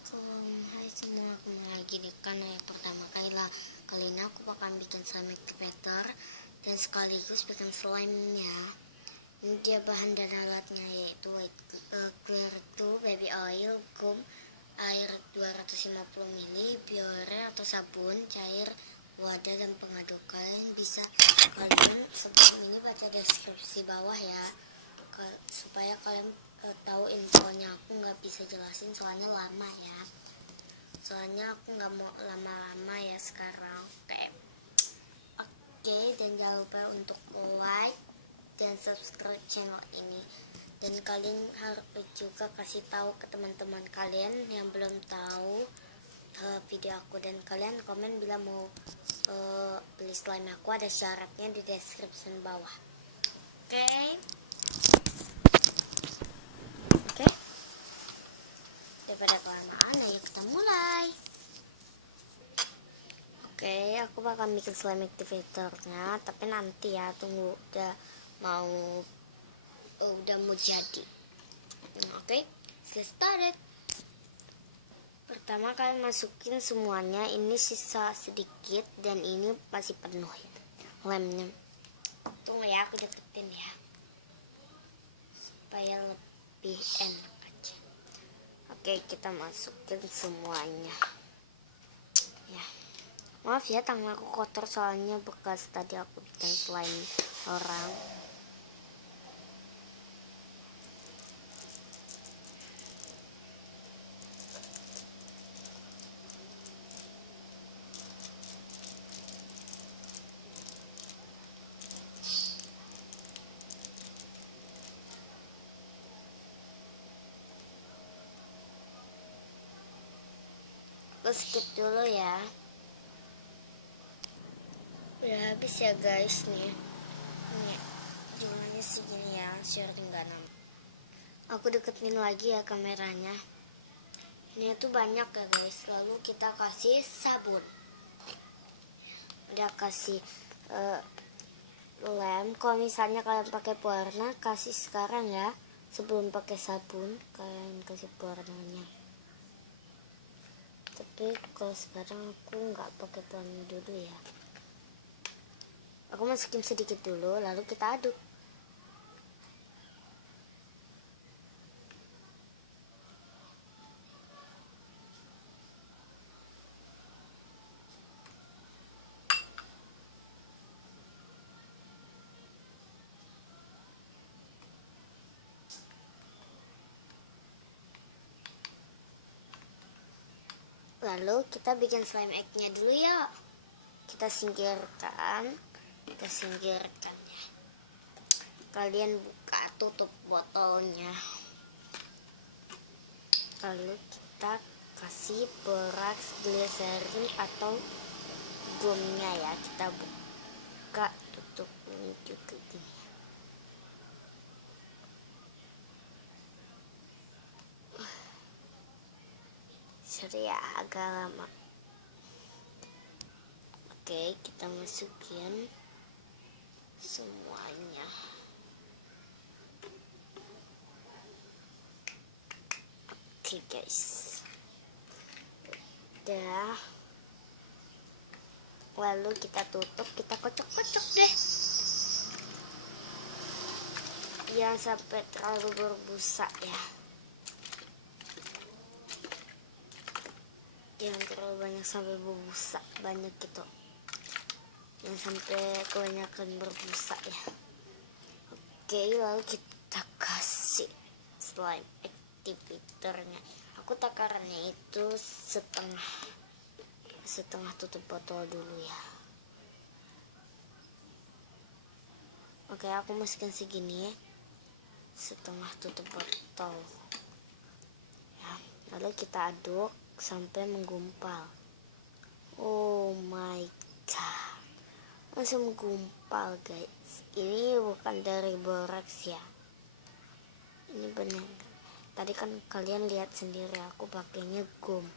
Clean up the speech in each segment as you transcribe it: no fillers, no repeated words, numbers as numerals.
Assalamualaikum, hai semua, kembali lagi di kanal yang pertama kali ini aku bakal bikin slime activator dan sekaligus bikin slime ya. Ini dia bahan dan alatnya, yaitu clear to baby oil, gum, air 250 ml, biore atau sabun cair, wadah dan pengaduk. Kalian sebelum ini baca deskripsi bawah ya, supaya kalian tahu infonya. Aku nggak bisa jelasin soalnya lama ya, soalnya aku nggak mau lama-lama ya sekarang. Oke, dan jangan lupa untuk like dan subscribe channel ini, dan kalian harus juga kasih tahu ke teman-teman kalian yang belum tahu video aku, dan kalian komen bila mau beli slime aku. Ada syaratnya di description bawah. Oke, daripada kelamaan, ayo kita mulai. Oke, aku bakal bikin slime activatornya, tapi nanti ya, tunggu udah mau jadi. Oke, let's start it. Pertama kalian masukin semuanya, ini sisa sedikit dan ini masih penuh ya lemnya. Tunggu ya, aku deketin ya supaya lebih enak aja. Oke, kita masukin semuanya ya. Maaf ya, tangan aku kotor soalnya bekas tadi aku bikin slime orang. Aku skip dulu ya. Udah habis ya guys nih. Ini jumlahnya segini ya, share tinggal 6. Aku deketin lagi ya kameranya. Ini tuh banyak ya guys. Lalu kita kasih sabun. Udah kasih lem. Kalau misalnya kalian pakai pewarna, kasih sekarang ya. Sebelum pakai sabun, kalian kasih pewarnanya. Tapi kalau sekarang aku nggak pakai pewarna dulu ya. Aku masukin sedikit dulu, lalu kita aduk. Lalu kita bikin slime egg-nya dulu ya. Kita singkirkan ya. Kalian buka tutup botolnya. Lalu kita kasih borax, glycerin atau gumnya ya. Kita buka tutupnya juga gini. Sorry ya, agak lama. Oke, kita masukin semuanya. Oke guys, udah. Lalu kita tutup, kita kocok-kocok deh. Jangan sampai terlalu berbusa ya. Jangan terlalu banyak sampai berbusa, banyak gitu. Jangan sampai kebanyakan berbusa ya. Oke, lalu kita kasih slime activatornya. Aku takarannya itu setengah tutup botol dulu ya. Oke, aku masukin segini ya, setengah tutup botol ya. Lalu kita aduk sampai menggumpal. Oh my god, langsung menggumpal guys. Ini bukan dari borax ya, ini benar. Tadi kan kalian lihat sendiri aku pakainya gum.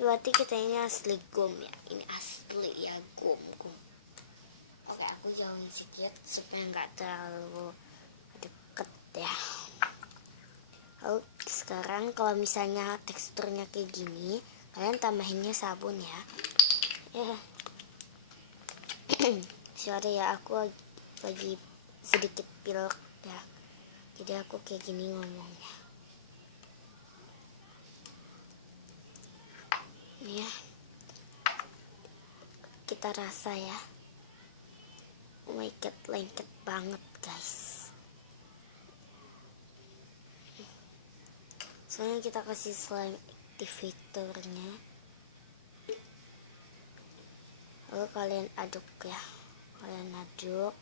Berarti kita ini asli gum ya. Ini asli ya, gum. Oke, aku jauhin sedikit supaya nggak terlalu deket ya. Sekarang kalau misalnya teksturnya kayak gini, kalian tambahinnya sabun ya. Sorry ya, aku lagi sedikit pilek ya, jadi aku kayak gini ngomongnya ya. Kita rasa ya. Oh my god, lengket banget guys. Soalnya kita kasih slime activatornya, lalu kalian aduk ya, kalian aduk.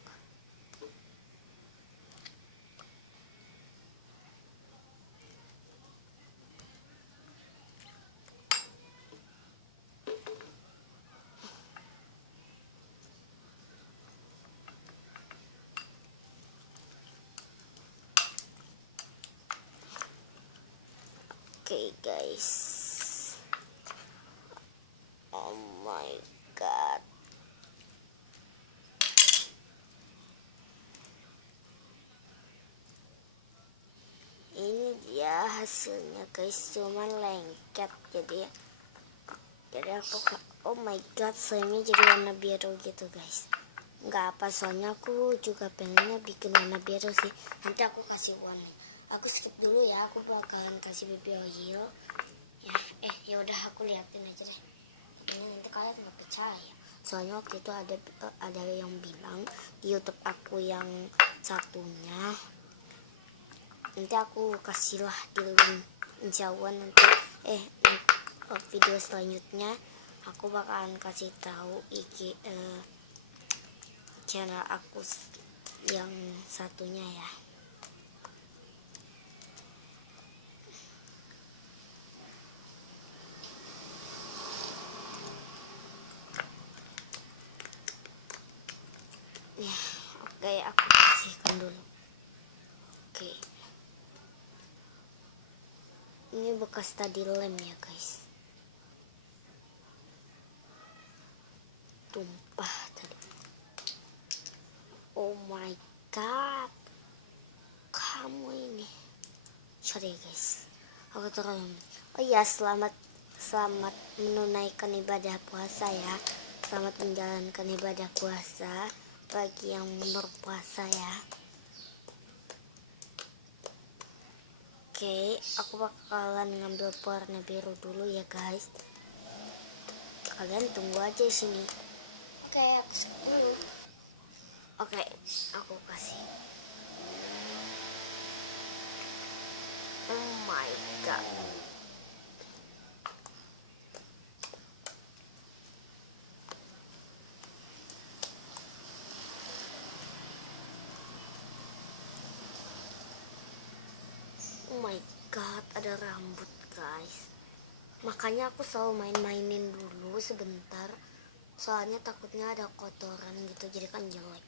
Oke guys, oh my god, ini dia hasilnya guys, cuman lengket. Jadi aku, oh my god, slime-nya jadi warna biru gitu guys. Nggak apa, soalnya aku juga pengennya bikin warna biru sih. Nanti aku kasih warna. Aku skip dulu ya, aku bakalan kasih baby oil ya. Yaudah, aku liatin aja deh. Ini nanti kalian nggak percaya, soalnya waktu itu ada yang bilang di YouTube aku yang satunya. Nanti aku kasih lah di link, insya Allah nanti video selanjutnya aku bakalan kasih tahu IG channel aku yang satunya ya. Oke, aku kasihkan dulu. Oke, ini bekas tadi lem ya guys, tumpah tadi. Oh my god, kamu ini, sorry guys, aku terlalu. Oh ya, selamat menunaikan ibadah puasa ya. Selamat menjalankan ibadah puasa bagi yang berpuasa ya. Oke, aku bakalan ngambil warna biru dulu ya guys. Kalian tunggu aja di sini. Oke, aku skip dulu. Oke, aku kasih. Oh my god. Oh my god, ada rambut guys. Makanya aku selalu main-mainin dulu sebentar, soalnya takutnya ada kotoran gitu, jadi kan jelek.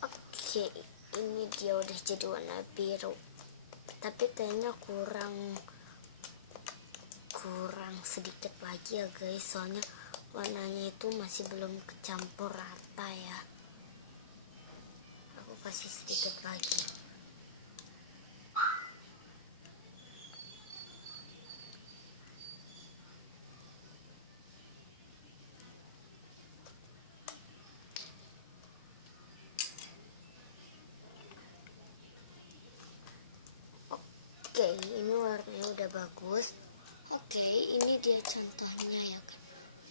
Oke, ini dia udah jadi warna biru, tapi kayaknya kurang sedikit lagi ya guys, soalnya warnanya itu masih belum kecampur rata ya. Aku kasih sedikit lagi. Oke, ini warnanya udah bagus. Oke, ini dia contohnya ya kan.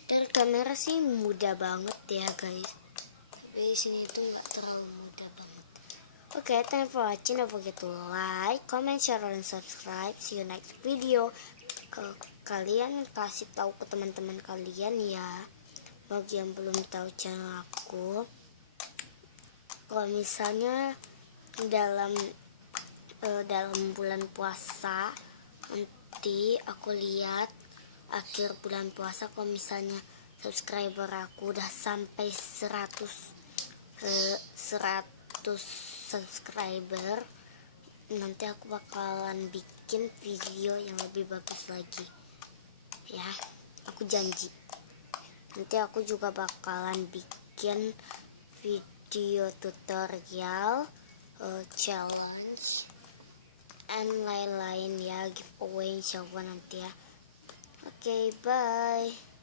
Dari kamera sih mudah banget ya guys, tapi di sini itu nggak terlalu mudah banget. Oke, thanks for watching. Don't forget to like, comment, share, and subscribe. See you next video. Kalian kasih tahu ke teman-teman kalian ya, bagi yang belum tahu channel aku. Kalau misalnya dalam bulan puasa, nanti aku lihat akhir bulan puasa, kalau misalnya subscriber aku udah sampai 100 subscriber, nanti aku bakalan bikin video yang lebih bagus lagi ya, aku janji. Nanti aku juga bakalan bikin video tutorial challenge and lain-lain ya, giveaway insya Allah nanti ya. Oke, bye.